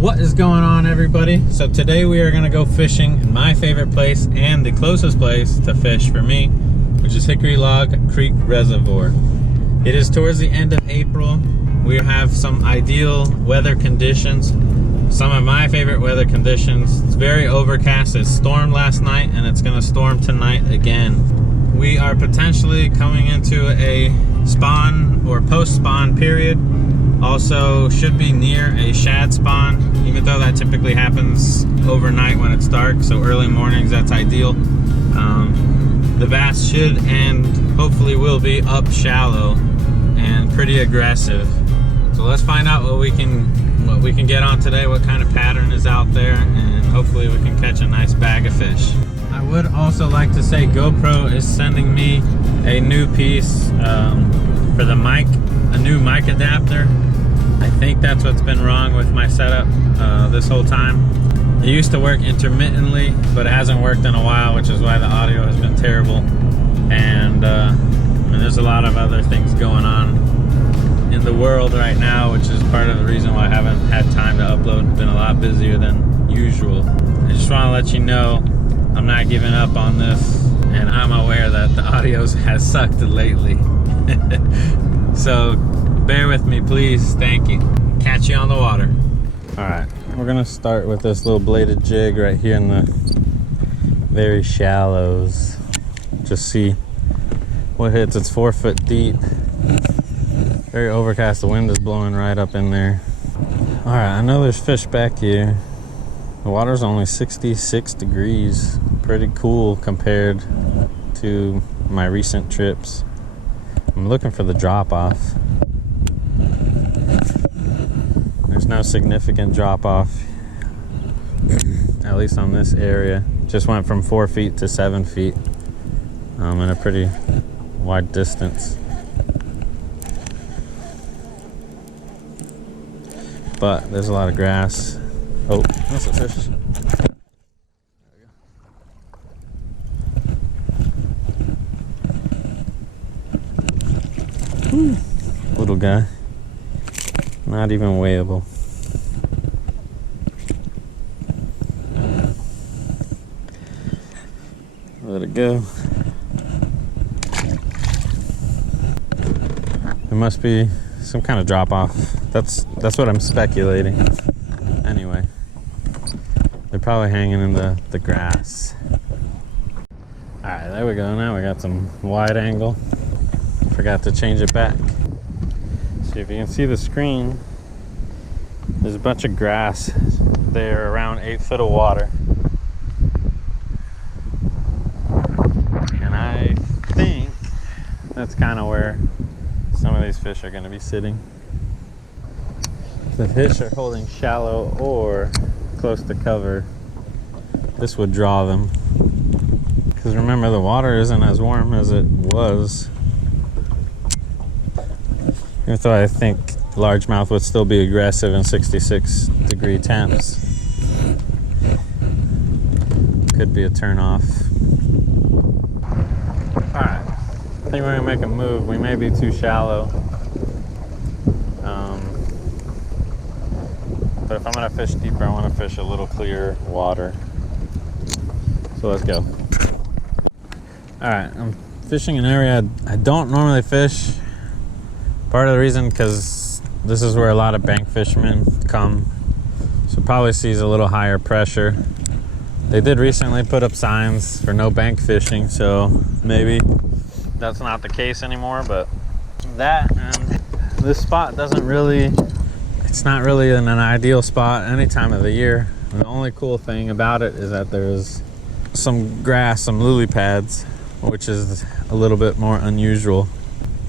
What is going on, everybody? So today we are going to go fishing in my favorite place and the closest place to fish for me, which is Hickory Log Creek Reservoir. It is towards the end of April. We have some ideal weather conditions, some of my favorite weather conditions. It's very overcast. It stormed last night and it's going to storm tonight again. We are potentially coming into a spawn or post-spawn period. Also should be near a shad spawn, even though that typically happens overnight when it's dark, so early mornings that's ideal. The bass should and hopefully will be up shallow and pretty aggressive. So let's find out what we can get on today, what kind of pattern is out there, and hopefully we can catch a nice bag of fish. I would also like to say GoPro is sending me a new piece for the mic, a new mic adapter. I think that's what's been wrong with my setup this whole time. It used to work intermittently, but it hasn't worked in a while, which is why the audio has been terrible. And there's a lot of other things going on in the world right now, which is part of the reason why I haven't had time to upload. Been a lot busier than usual. I just want to let you know I'm not giving up on this, and I'm aware that the audio has sucked lately. So bear with me, please. Thank you. Catch you on the water. All right, we're gonna start with this little bladed jig right here in the very shallows. Just see what hits. It's 4 foot deep. Very overcast. The wind is blowing right up in there. All right, I know there's fish back here. The water's only 66 degrees. Pretty cool compared to my recent trips. I'm looking for the drop off. There's no significant drop off, at least on this area. Just went from 4 feet to 7 feet in a pretty wide distance. But there's a lot of grass. Oh, that's a fish. Whew. Little guy. Not even weighable. Let it go. There must be some kind of drop off. That's what I'm speculating. Anyway, they're probably hanging in the grass. All right, there we go. Now we got some wide angle. Forgot to change it back. So if you can see the screen, there's a bunch of grass there around 8 foot of water. And I think that's kind of where some of these fish are going to be sitting. If the fish are holding shallow or close to cover, this would draw them. Because remember, the water isn't as warm as it was. Even though I think largemouth would still be aggressive in 66 degree temps. Could be a turn off. Alright, I think we're gonna make a move. We may be too shallow. But if I'm gonna fish deeper, I wanna fish a little clearer water. So let's go. Alright, I'm fishing an area I don't normally fish. Part of the reason, because this is where a lot of bank fishermen come, so probably sees a little higher pressure. They did recently put up signs for no bank fishing, so maybe that's not the case anymore. But that and this spot it's not really in an ideal spot any time of the year. And the only cool thing about it is that there's some grass, some lily pads, which is a little bit more unusual.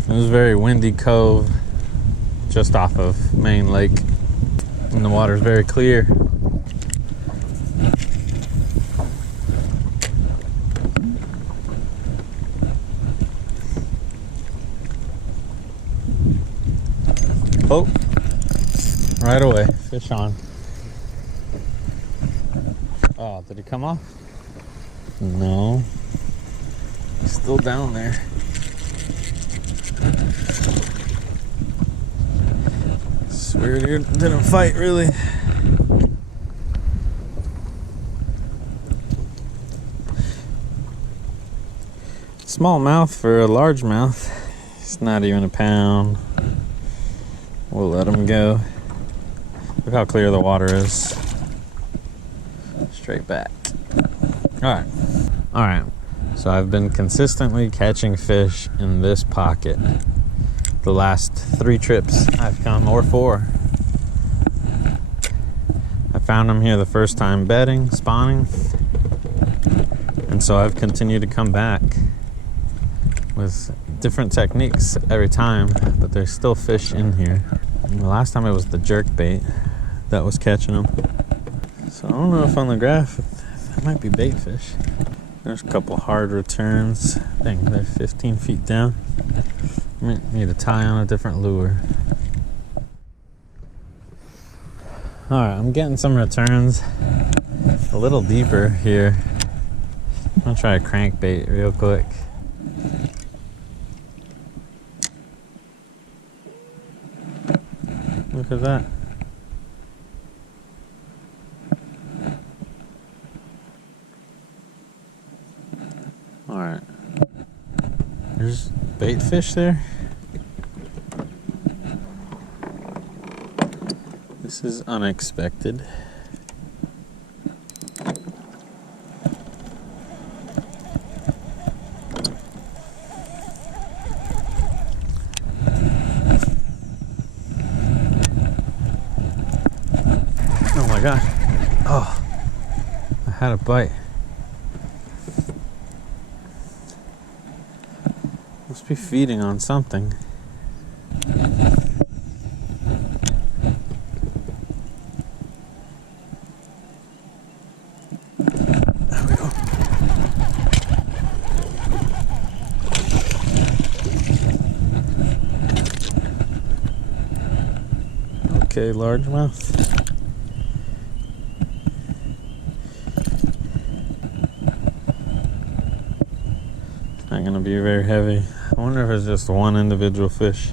It was a very windy cove just off of Main Lake, and the water is very clear. Oh, right away, fish on. Oh, did he come off? No, he's still down there. Swear it didn't fight really. Small mouth for a large mouth. It's not even a pound. We'll let him go. Look how clear the water is. Straight back. Alright. Alright. So I've been consistently catching fish in this pocket the last 3 trips I've come, or 4. I found them here the first time bedding, spawning, and so I've continued to come back with different techniques every time, but there's still fish in here. And the last time it was the jerk bait that was catching them. So I don't know if on the graph that might be bait fish. There's a couple hard returns. I think they're 15 feet down. Need to tie on a different lure. Alright, I'm getting some returns a little deeper here. I'm gonna try a crankbait real quick. Look at that. Alright. There's bait fish there. This is unexpected. Oh my gosh. Oh, I had a bite. Must be feeding on something. There we go. Okay, largemouth. Not gonna be very heavy. I wonder if it's just one individual fish.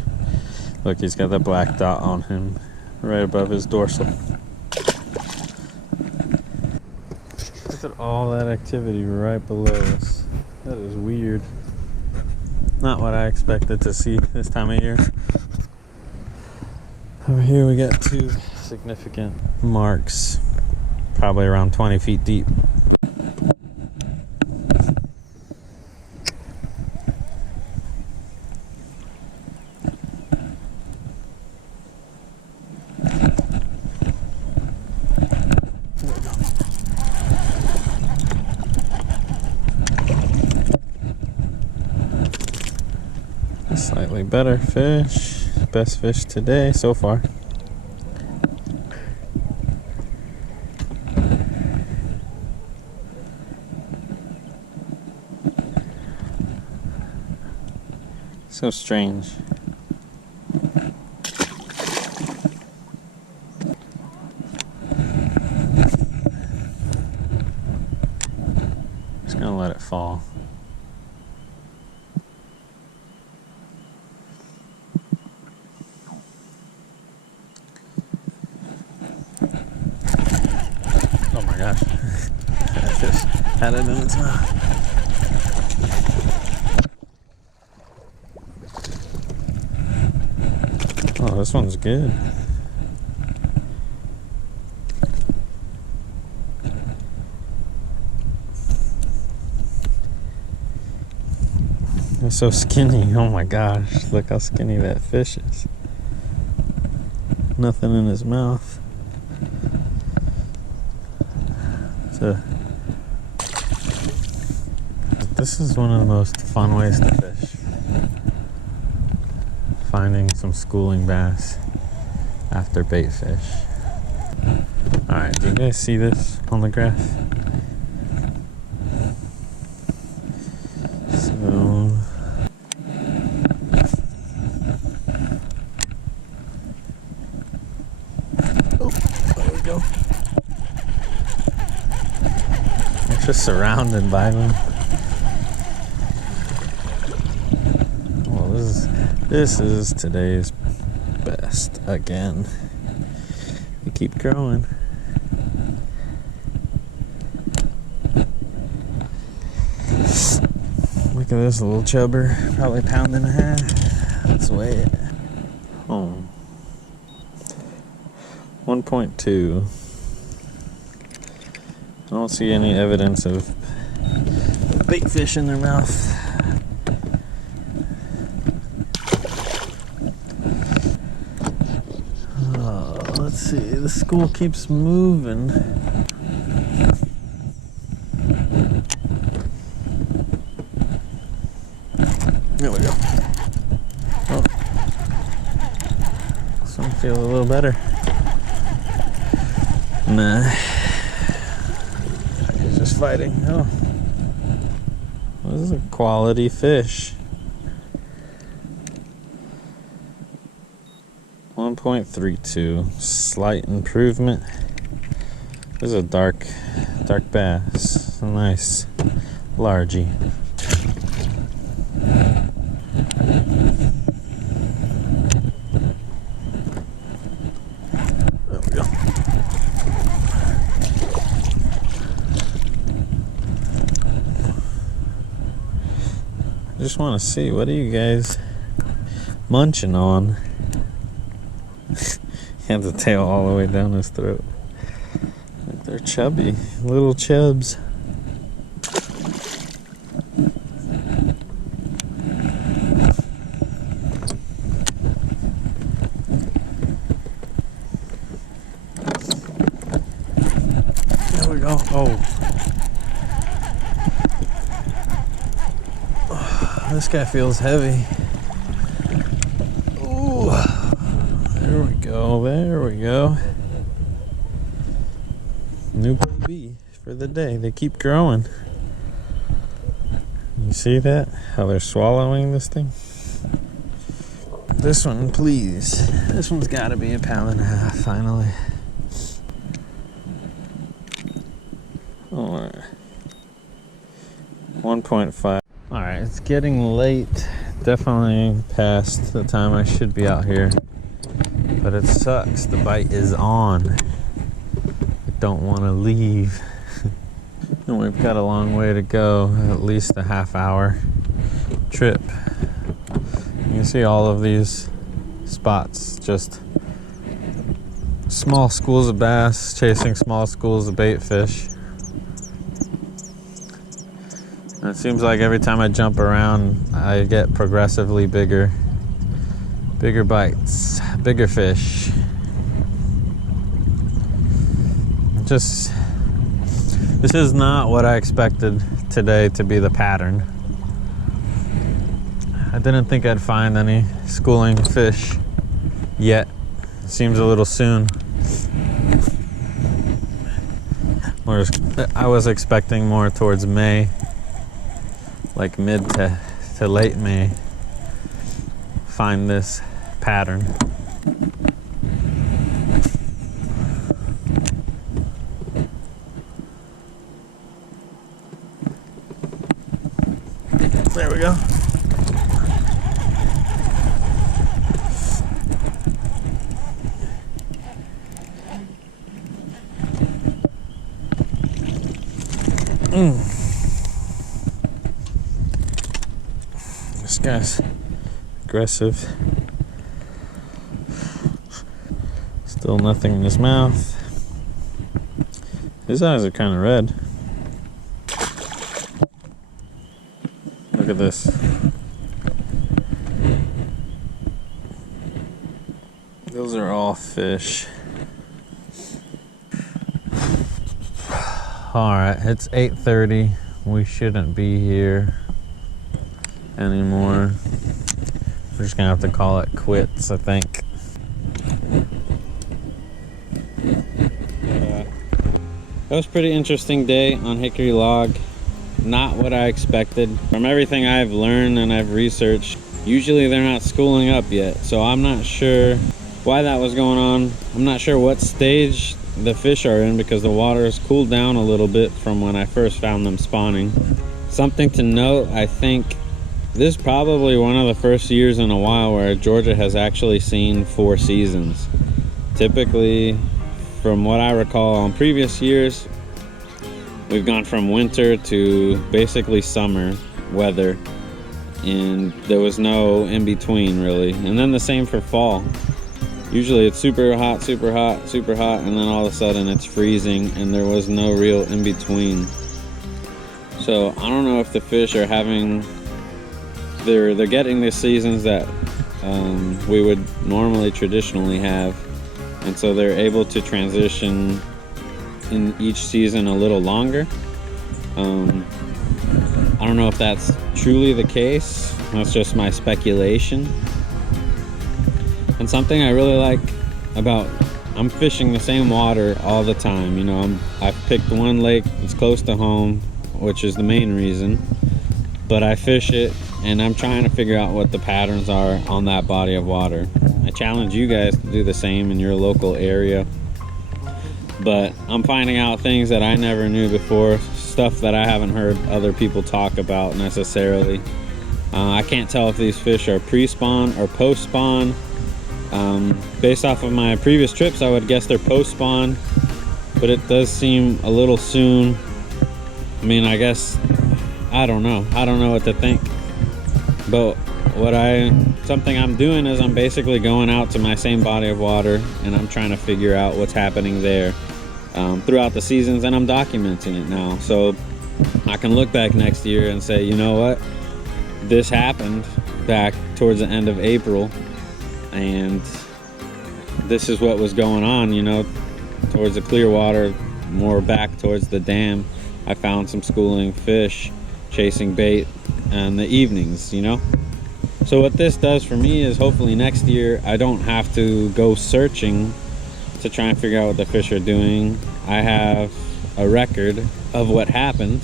Look, he's got that black dot on him right above his dorsal. Look at all that activity right below us. That is weird. Not what I expected to see this time of year. Over here we got 2 significant marks, probably around 20 feet deep. Slightly better fish. Best fish today so far. So strange. Just gonna let it fall. Oh my gosh. That fish had it in its mouth. Oh, this one's good. It's so skinny. Oh my gosh. Look how skinny that fish is. Nothing in his mouth. This is one of the most fun ways to fish. Finding some schooling bass after bait fish. Alright, do you guys see this on the graph? So oh, there we go. We're just surrounded by them. This is today's best again. You keep growing. Look at this little chubber, probably a pound and a half. Let's weigh it. Oh, 1.2. I don't see any evidence of bait fish in their mouth. Oh, let's see, the school keeps moving. There we go. Oh, this one feels a little better. Nah, he's just fighting. Oh, this is a quality fish. 1.32, slight improvement. This is a dark bass, a nice largie. There we go. I just want to see, what are you guys munching on? He had the tail all the way down his throat. Like, they're chubby, little chubs. There we go. Oh. This guy feels heavy. Ooh. There we go, there we go. New baby for the day. They keep growing. You see that? How they're swallowing this thing? This one, please. This one's gotta be a pound and a half, finally. Alright. 1.5. Alright, it's getting late. Definitely past the time I should be out here. But it sucks. The bite is on. I don't want to leave. And we've got a long way to go, at least a half-hour trip. You can see all of these spots, just small schools of bass chasing small schools of bait fish. And it seems like every time I jump around, I get progressively bigger bites, bigger fish. This is not what I expected today to be the pattern. I didn't think I'd find any schooling fish yet. It seems a little soon. I was expecting more towards May, like mid to late May, find this pattern. There we go. This guy's aggressive. Still nothing in his mouth. His eyes are kind of red. Look at this. Those are all fish. Alright, it's 8:30. We shouldn't be here anymore. We're just gonna have to call it quits, I think. That was a pretty interesting day on Hickory Log. Not what I expected. From everything I've learned and I've researched, usually they're not schooling up yet. So I'm not sure why that was going on. I'm not sure what stage the fish are in because the water has cooled down a little bit from when I first found them spawning. Something to note, I think this is probably one of the first years in a while where Georgia has actually seen 4 seasons. Typically from what I recall on previous years, we've gone from winter to basically summer weather, and there was no in between really. And then the same for fall. Usually it's super hot, super hot, super hot, and then all of a sudden it's freezing, and there was no real in between. So I don't know if the fish are having, they're getting the seasons that we would normally traditionally have, and so they're able to transition in each season a little longer. I don't know if that's truly the case. That's just my speculation. And something I really like about, I'm fishing the same water all the time. You know, I've picked one lake that's close to home, which is the main reason, but I fish it and I'm trying to figure out what the patterns are on that body of water. I challenge you guys to do the same in your local area, but I'm finding out things that I never knew before, stuff that I haven't heard other people talk about necessarily. I can't tell if these fish are pre-spawn or post-spawn. Based off of my previous trips, I would guess they're post-spawn, but it does seem a little soon. I mean, I guess, I don't know what to think. But something I'm doing is I'm basically going out to my same body of water and I'm trying to figure out what's happening there throughout the seasons, and I'm documenting it now. So I can look back next year and say, you know what? This happened back towards the end of April, and this is what was going on, you know, towards the clear water, more back towards the dam. I found some schooling fish chasing bait in the evenings, you know. So what this does for me is hopefully next year I don't have to go searching to try and figure out what the fish are doing. I have a record of what happened,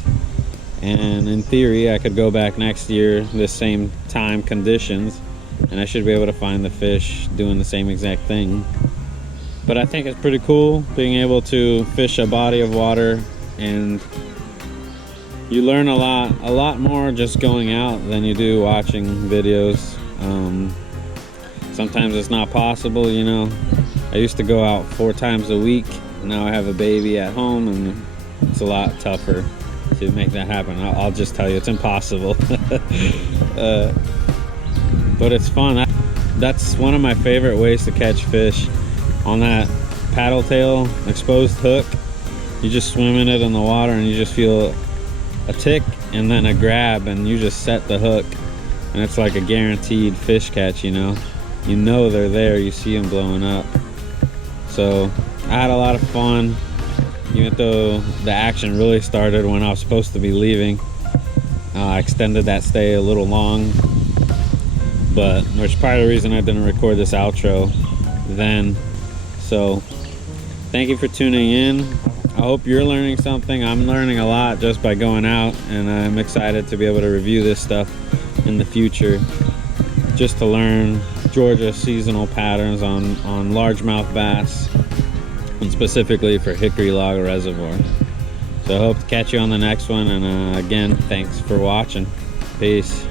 and in theory I could go back next year the same time conditions and I should be able to find the fish doing the same exact thing. But I think it's pretty cool being able to fish a body of water, and you learn a lot more just going out than you do watching videos. Sometimes it's not possible, you know. I used to go out 4 times a week. Now I have a baby at home and it's a lot tougher to make that happen. I'll just tell you, it's impossible. But it's fun. That's one of my favorite ways to catch fish. On that paddle tail exposed hook, you just swim in it in the water and you just feel a tick and then a grab and you just set the hook, and it's like a guaranteed fish catch, you know. You know they're there, you see them blowing up. So I had a lot of fun, even though the action really started when I was supposed to be leaving. I extended that stay a little long, but which is part of the reason I didn't record this outro then. So thank you for tuning in. I hope you're learning something. I'm learning a lot just by going out, and I'm excited to be able to review this stuff in the future, just to learn Georgia seasonal patterns on largemouth bass, and specifically for Hickory Log Reservoir. So I hope to catch you on the next one, and again, thanks for watching. Peace.